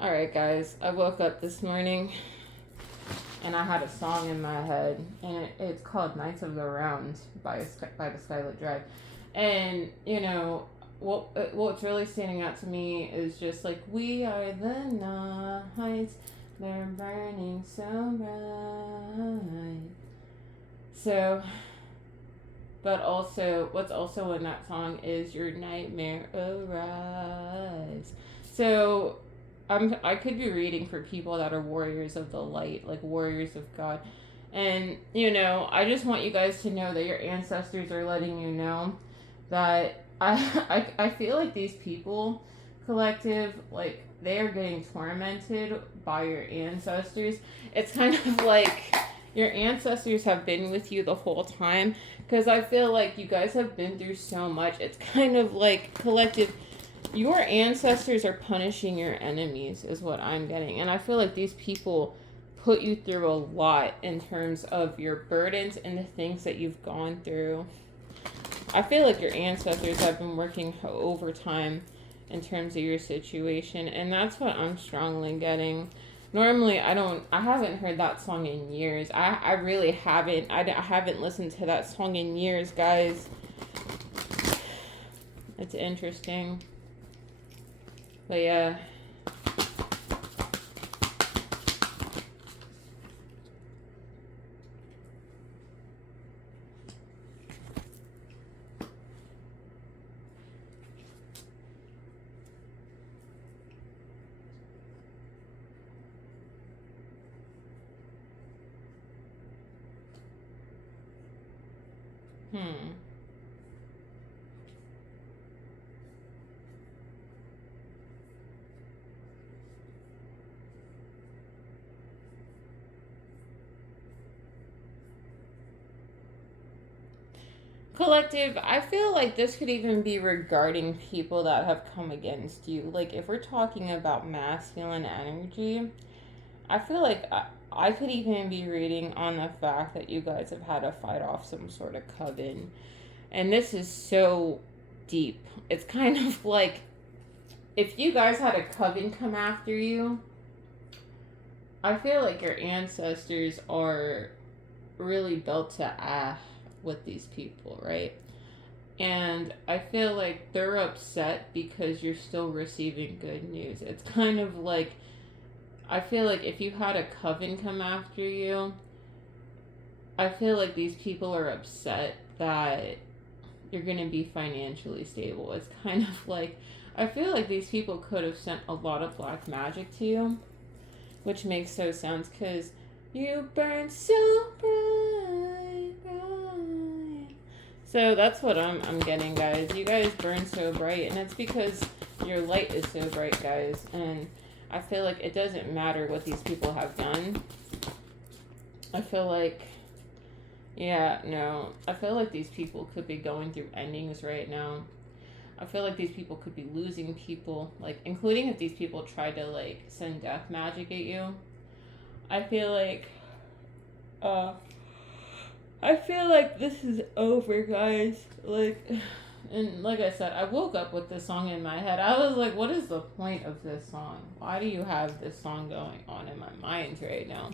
Alright, guys, I woke up this morning and I had a song in my head, and it's called Knights of the Round by the Skylit Drive. And, you know, what's really standing out to me is just like, we are the nights, they're burning so bright. So, but also, what's also in that song is your nightmare arrives. So, I could be reading for people that are warriors of the light, like warriors of God. And, you know, I just want you guys to know that your ancestors are letting you know that I feel like these people, collective, like, they are getting tormented by your ancestors. It's kind of like your ancestors have been with you the whole time, because I feel like you guys have been through so much. It's kind of like collective, your ancestors are punishing your enemies is what I'm getting. And I feel like these people put you through a lot in terms of your burdens and the things that you've gone through. I feel like your ancestors have been working overtime in terms of your situation, and that's what I'm strongly getting. Normally, I haven't heard that song in years. I really haven't. I haven't listened to that song in years, guys. It's interesting. But yeah. Collective, I feel like this could even be regarding people that have come against you. Like, if we're talking about masculine energy, I feel like I could even be reading on the fact that you guys have had to fight off some sort of coven. And this is so deep. It's kind of like if you guys had a coven come after you, I feel like your ancestors are really built to with these people, right? And I feel like they're upset because you're still receiving good news. It's kind of like, I feel like if you had a coven come after you, I feel like these people are upset that you're going to be financially stable. It's kind of like, I feel like these people could have sent a lot of black magic to you, which makes so sense because you burn so bright, bright. So that's what I'm getting, guys. You guys burn so bright, and it's because your light is so bright, guys. And I feel like it doesn't matter what these people have done. I feel like, yeah, no. I feel like these people could be going through endings right now. I feel like these people could be losing people, like, including if these people try to, like, send death magic at you. I feel like this is over, guys. Like, and like I said, I woke up with this song in my head. I was like, what is the point of this song? Why do you have this song going on in my mind right now?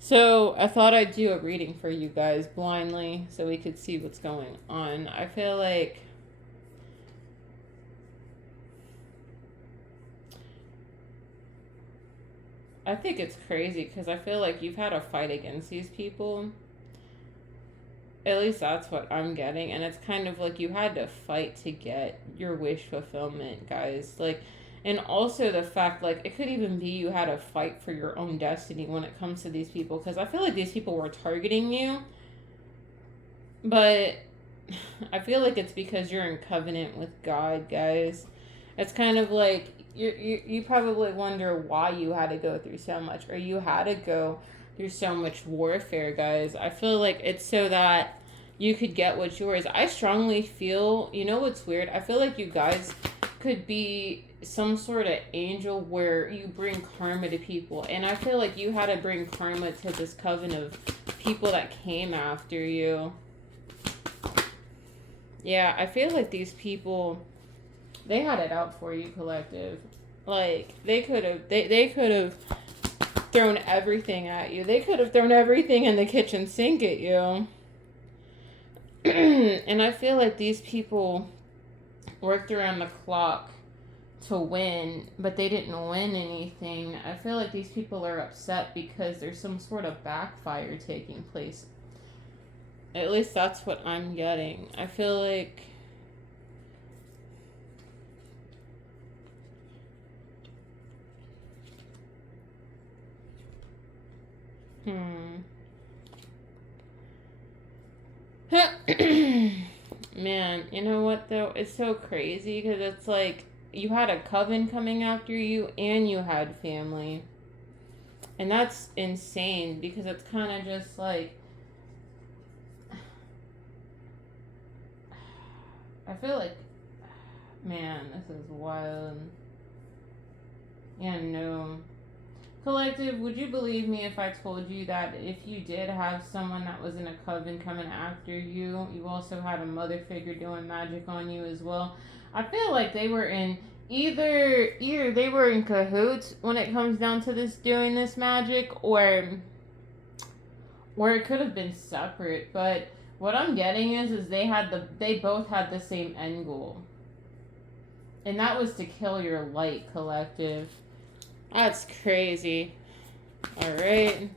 So I thought I'd do a reading for you guys blindly so we could see what's going on. I feel like I think it's crazy because I feel like you've had a fight against these people. At least that's what I'm getting. And it's kind of like you had to fight to get your wish fulfillment, guys. Like, and also the fact, like, it could even be you had to fight for your own destiny when it comes to these people. Because I feel like these people were targeting you. But I feel like it's because you're in covenant with God, guys. It's kind of like you probably wonder why you had to go through so much, or you had to go through so much warfare, guys. I feel like it's so that you could get what's yours. I strongly feel, you know what's weird? I feel like you guys could be some sort of angel where you bring karma to people. And I feel like you had to bring karma to this coven of people that came after you. Yeah, I feel like these people, they had it out for you, collective. Like, they could have thrown everything at you. They could have thrown everything in the kitchen sink at you. And I feel like these people worked around the clock to win, but they didn't win anything. I feel like these people are upset because there's some sort of backfire taking place. At least that's what I'm getting. I feel like Man, you know what though? It's so crazy because it's like you had a coven coming after you and you had family. And that's insane because it's kind of just like I feel like man, this is wild. Yeah, no. Collective, would you believe me if I told you that if you did have someone that was in a coven coming after you, you also had a mother figure doing magic on you as well? I feel like they were in either they were in cahoots when it comes down to this doing this magic, or it could have been separate. But what I'm getting is they both had the same end goal, and that was to kill your light, collective. That's crazy. Alright.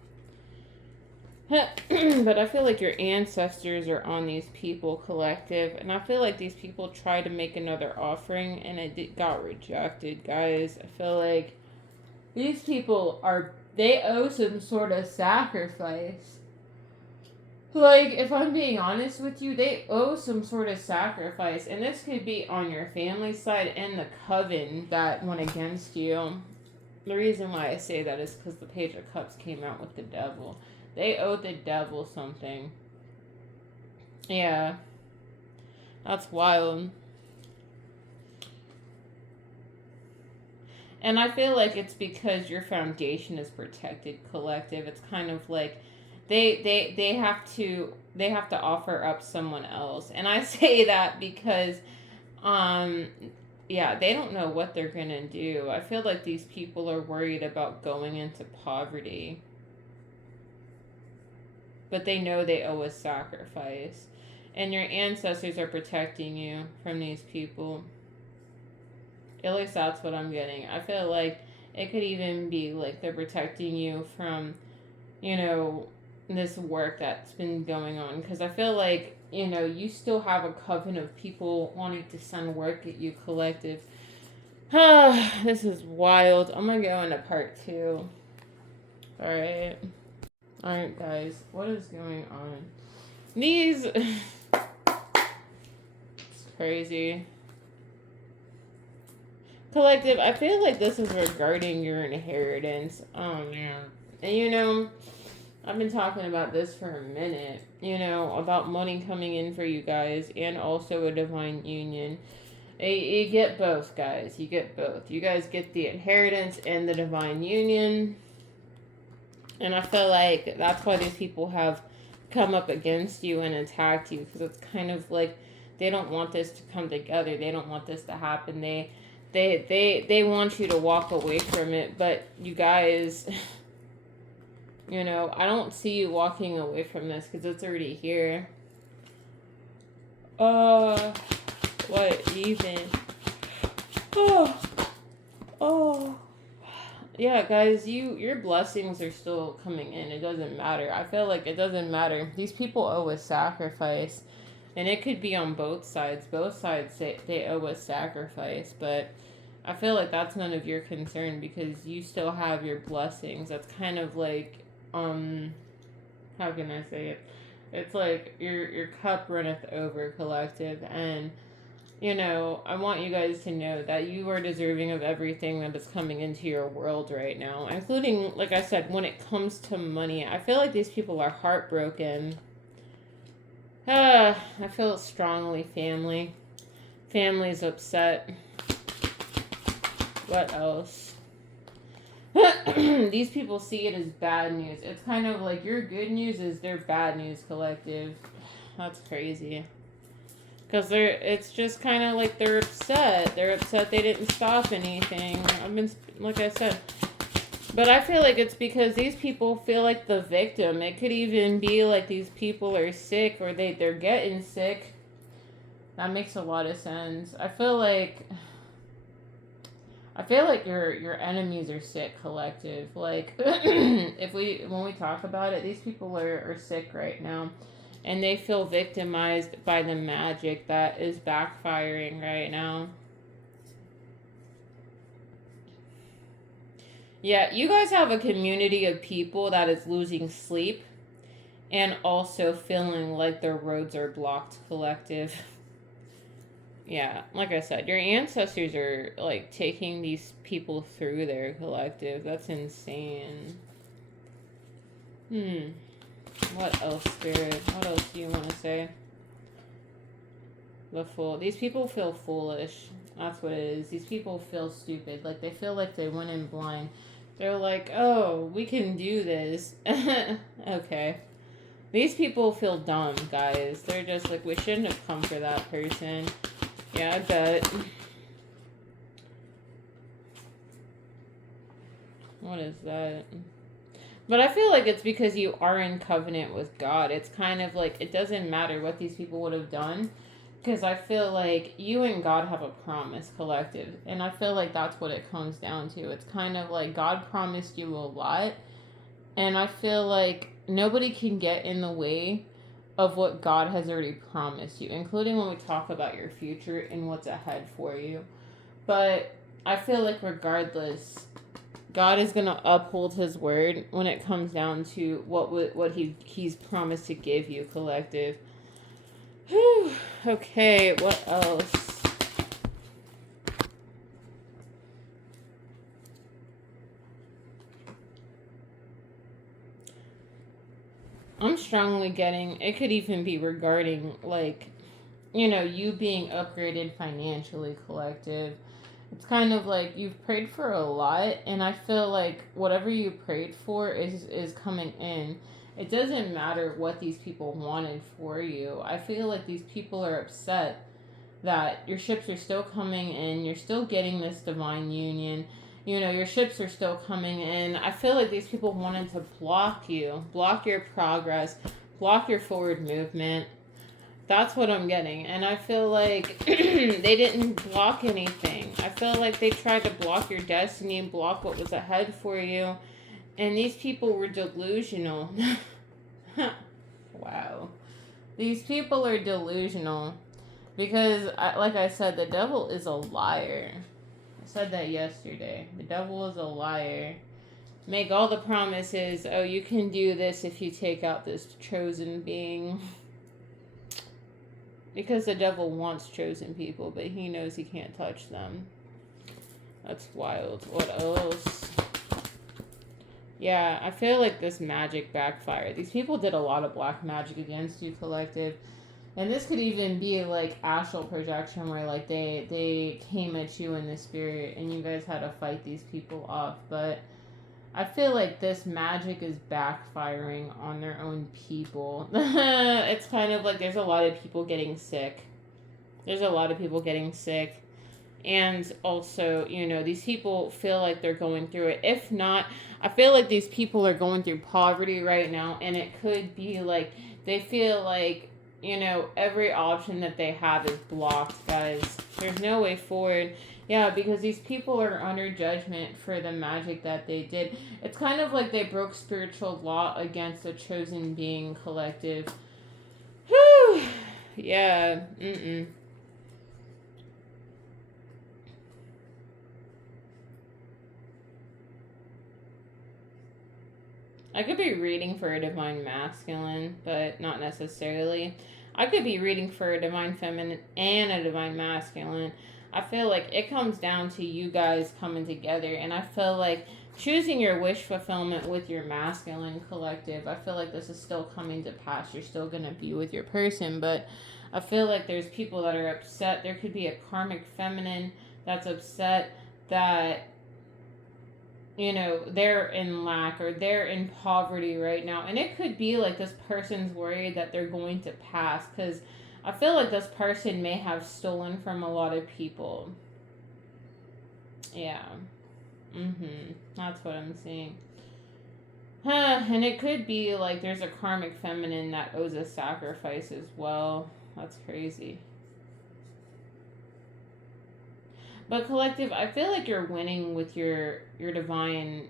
But I feel like your ancestors are on these people, collective. And I feel like these people tried to make another offering and it got rejected, guys. I feel like these people they owe some sort of sacrifice. Like, if I'm being honest with you, they owe some sort of sacrifice. And this could be on your family side and the coven that went against you. The reason why I say that is because the Page of Cups came out with the devil. They owe the devil something. Yeah. That's wild. And I feel like it's because your foundation is protected, collective. It's kind of like they have to offer up someone else. And I say that because yeah, they don't know what they're going to do. I feel like these people are worried about going into poverty. But they know they owe a sacrifice. And your ancestors are protecting you from these people. At least that's what I'm getting. I feel like it could even be like they're protecting you from, this work that's been going on. Because I feel like you still have a coven of people wanting to send work at you, collective. This is wild. I'm going to go into part 2. Alright. Alright, guys. What is going on? These... it's crazy. Collective, I feel like this is regarding your inheritance. Oh, man. And, I've been talking about this for a minute, about money coming in for you guys and also a divine union. You get both, guys. You get both. You guys get the inheritance and the divine union. And I feel like that's why these people have come up against you and attacked you, because it's kind of like they don't want this to come together. They don't want this to happen. They want you to walk away from it, but you guys... I don't see you walking away from this because it's already here. What even? Oh. Yeah, guys, your blessings are still coming in. It doesn't matter. I feel like it doesn't matter. These people owe a sacrifice. And it could be on both sides. Both sides say they owe a sacrifice, but I feel like that's none of your concern because you still have your blessings. That's kind of like how can I say it? It's like your cup runneth over, collective, and I want you guys to know that you are deserving of everything that is coming into your world right now, including, like I said, when it comes to money. I feel like these people are heartbroken. I feel it strongly, family. Family's upset. What else? These people see it as bad news. It's kind of like your good news is their bad news, collective. That's crazy. Because it's just kind of like they're upset. They're upset they didn't stop anything. Like I said. But I feel like it's because these people feel like the victim. It could even be like these people are sick or they're getting sick. That makes a lot of sense. I feel like your enemies are sick, collective. Like when we talk about it, these people are sick right now. And they feel victimized by the magic that is backfiring right now. Yeah, you guys have a community of people that is losing sleep and also feeling like their roads are blocked, collective. Yeah, like I said, your ancestors are like taking these people through their collective. That's insane. What else, Spirit? What else do you want to say? The Fool. These people feel foolish. That's what it is. These people feel stupid. Like they feel like they went in blind. They're like, oh, we can do this. Okay. These people feel dumb, guys. They're just like, we shouldn't have come for that person. Yeah, I bet. What is that? But I feel like it's because you are in covenant with God. It's kind of like, it doesn't matter what these people would have done. Because I feel like you and God have a promise, collective. And I feel like that's what it comes down to. It's kind of like God promised you a lot. And I feel like nobody can get in the way of what God has already promised you, including when we talk about your future and what's ahead for you. But I feel like regardless, God is going to uphold his word when it comes down to what he's promised to give you, collective. Whew. Okay, what else? I'm strongly getting, it could even be regarding, like, you being upgraded financially, collective. It's kind of like you've prayed for a lot, and I feel like whatever you prayed for is coming in. It doesn't matter what these people wanted for you. I feel like these people are upset that your ships are still coming in. You're still getting this divine union. Your ships are still coming in. I feel like these people wanted to block you, block your progress, block your forward movement. That's what I'm getting. And I feel like they didn't block anything. I feel like they tried to block your destiny and block what was ahead for you. And these people were delusional. Wow. These people are delusional. Because, like I said, the devil is a liar. I said that yesterday. The devil is a liar. Make all the promises. Oh, you can do this if you take out this chosen being. Because the devil wants chosen people, but he knows he can't touch them. That's wild. What else? Yeah, I feel like this magic backfired. These people did a lot of black magic against you, collective. And this could even be like astral projection, where like they came at you in the spirit and you guys had to fight these people off. But I feel like this magic is backfiring on their own people. It's kind of like there's a lot of people getting sick. There's a lot of people getting sick. And also, these people feel like they're going through it. If not, I feel like these people are going through poverty right now. And it could be like they feel like, every option that they have is blocked, guys. There's no way forward. Yeah, because these people are under judgment for the magic that they did. It's kind of like they broke spiritual law against a chosen being, collective. Whew. Yeah. I could be reading for a divine masculine, but not necessarily. I could be reading for a divine feminine and a divine masculine. I feel like it comes down to you guys coming together, and I feel like choosing your wish fulfillment with your masculine, collective. I feel like this is still coming to pass. You're still going to be with your person, but I feel like there's people that are upset. There could be a karmic feminine that's upset that they're in lack or they're in poverty right now. And it could be like this person's worried that they're going to pass, because I feel like this person may have stolen from a lot of people. Yeah. That's what I'm seeing. And it could be like there's a karmic feminine that owes a sacrifice as well. That's crazy. But collective, I feel like you're winning with your divine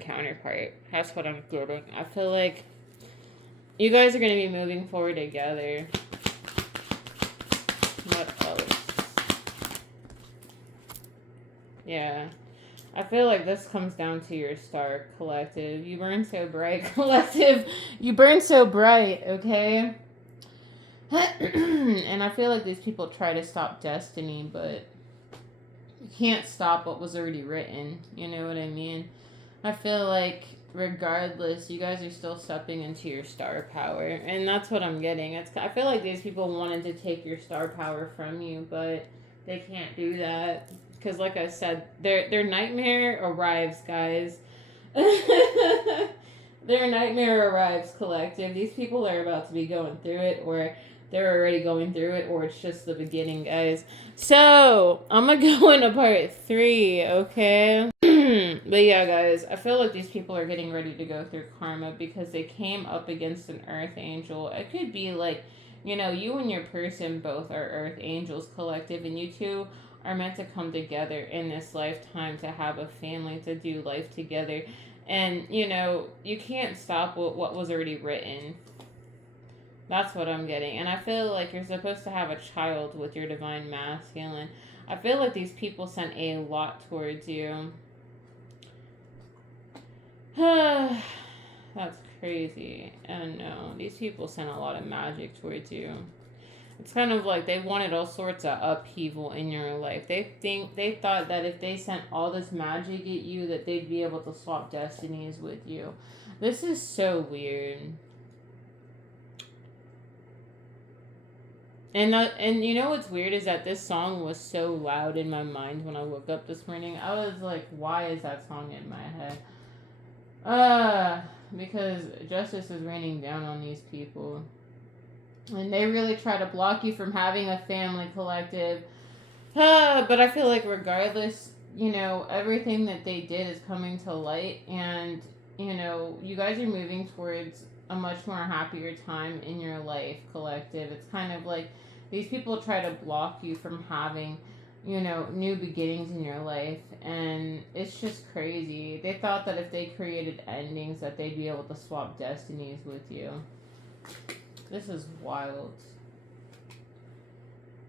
counterpart. That's what I'm getting. I feel like you guys are going to be moving forward together. What else? Yeah. I feel like this comes down to your star, collective. You burn so bright, collective. You burn so bright, okay? And I feel like these people try to stop destiny, but you can't stop what was already written. You know what I mean? I feel like regardless, you guys are still stepping into your star power, and that's what I'm getting. I feel like these people wanted to take your star power from you, but they can't do that because, like I said, their nightmare arrives, guys. Their nightmare arrives, collective. These people are about to be going through it, or they're already going through it, or it's just the beginning, guys. So, I'm going to go into part 3, okay? But yeah, guys, I feel like these people are getting ready to go through karma because they came up against an earth angel. It could be like, you know, you and your person both are earth angels, collective, and you two are meant to come together in this lifetime to have a family, to do life together. And, you know, you can't stop what was already written. That's what I'm getting. And I feel like you're supposed to have a child with your divine masculine. I feel like these people sent a lot towards you. That's crazy. And no, these people sent a lot of magic towards you. It's kind of like they wanted all sorts of upheaval in your life. They thought that if they sent all this magic at you, that they'd be able to swap destinies with you. This is so weird. And you know what's weird is that this song was so loud in my mind when I woke up this morning. I was like, why is that song in my head? Because justice is raining down on these people. And they really try to block you from having a family, collective. But I feel like regardless, you know, everything that they did is coming to light. And, you know, you guys are moving towards a much more happier time in your life, collective. It's kind of like these people try to block you from having, you know, new beginnings in your life. And it's just crazy. They thought that if they created endings that they'd be able to swap destinies with you. This is wild.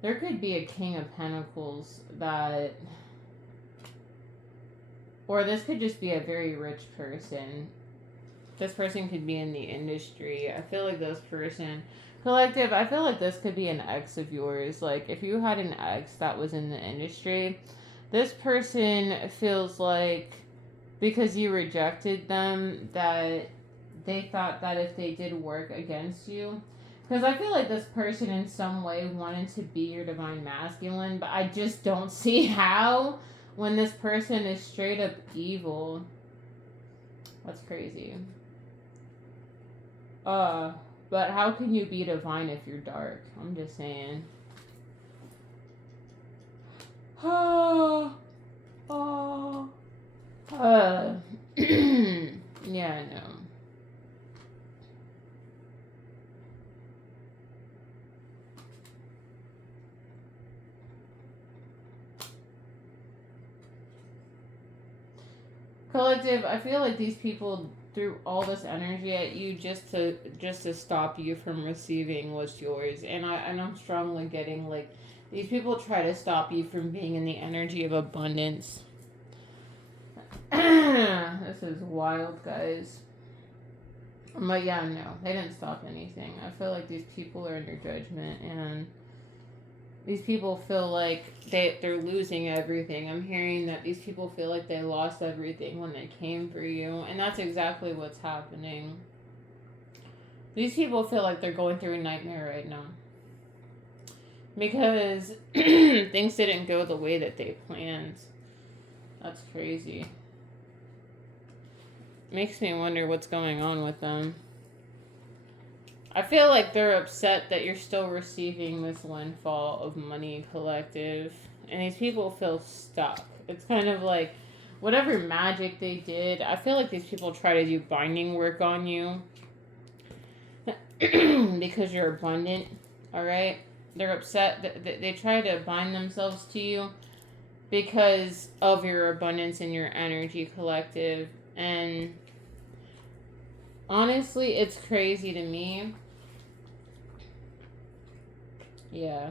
There could be a King of Pentacles that... Or this could just be a very rich person. This person could be in the industry. I feel like this person... Collective, I feel like this could be an ex of yours. Like, if you had an ex that was in the industry, this person feels like because you rejected them that they thought that if they did work against you... Because I feel like this person in some way wanted to be your divine masculine, but I just don't see how when this person is straight up evil. That's crazy. But how can you be divine if you're dark? I'm just saying. Yeah, I know. Collective, I feel like these people threw all this energy at you just to stop you from receiving what's yours. And I'm strongly getting like these people try to stop you from being in the energy of abundance. This is wild, guys. But yeah, no, they didn't stop anything. I feel like these people are under judgment, and these people feel like they're losing everything. I'm hearing that these people feel like they lost everything when they came for you. And that's exactly what's happening. These people feel like they're going through a nightmare right now. Because things didn't go the way that they planned. That's crazy. Makes me wonder what's going on with them. I feel like they're upset that you're still receiving this windfall of money, collective. And these people feel stuck. It's kind of like whatever magic they did. I feel like these people try to do binding work on you because you're abundant. All right? They're upset. They try to bind themselves to you because of your abundance and your energy, collective. And honestly, it's crazy to me. Yeah.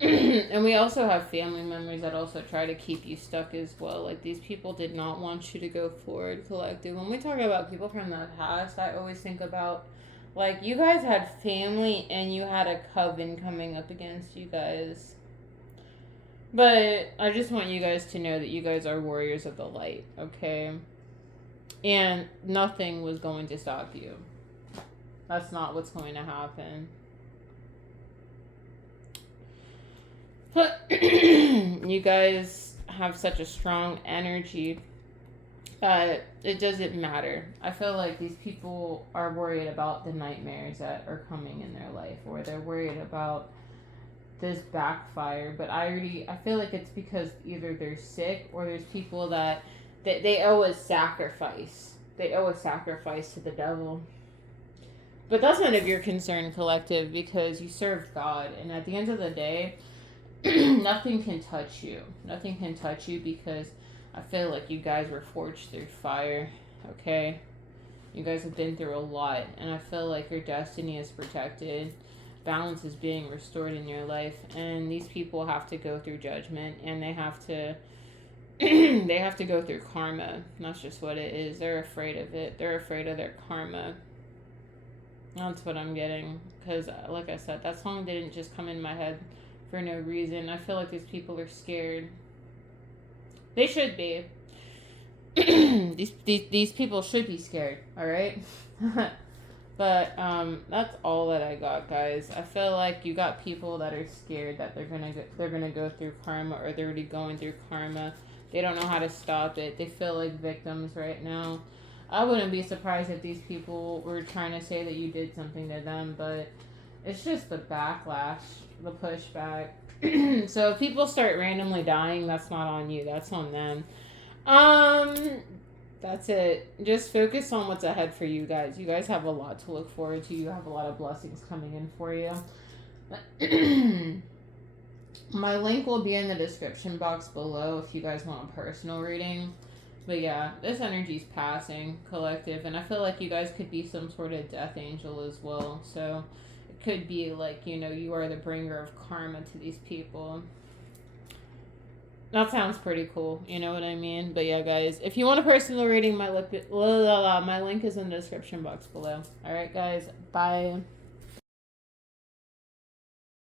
And we also have family members that also try to keep you stuck as well. Like, these people did not want you to go forward, collective. When we talk about people from the past, I always think about, like, you guys had family and you had a coven coming up against you guys. But I just want you guys to know that you guys are warriors of the light, okay? And nothing was going to stop you. That's not what's going to happen. You guys have such a strong energy. It doesn't matter. I feel like these people are worried about the nightmares that are coming in their life, or they're worried about this backfire. But I feel like it's because either they're sick or there's people that they owe a sacrifice. They owe a sacrifice to the devil. But that's none of your concern, collective, because you serve God, and at the end of the day, nothing can touch you. Nothing can touch you because I feel like you guys were forged through fire, okay? You guys have been through a lot, and I feel like your destiny is protected. Balance is being restored in your life, and these people have to go through judgment, and they have to they have to go through karma. That's just what it is. They're afraid of it. They're afraid of their karma. That's what I'm getting, because like I said, that song didn't just come in my head for no reason. I feel like these people are scared. They should be. these people should be scared, all right? But that's all that I got, guys. I feel like you got people that are scared that they're gonna go through karma, or they're already going through karma. They don't know how to stop it. They feel like victims right now. I wouldn't be surprised if these people were trying to say that you did something to them, but it's just the backlash, the pushback. So if people start randomly dying, that's not on you. That's on them. That's it. Just focus on what's ahead for you guys. You guys have a lot to look forward to. You have a lot of blessings coming in for you. My link will be in the description box below if you guys want a personal reading. But yeah, this energy's passing, collective, and I feel like you guys could be some sort of death angel as well. So it could be like, you are the bringer of karma to these people. That sounds pretty cool, you know what I mean? But yeah, guys, if you want a personal reading, my link is in the description box below. Alright, guys, bye.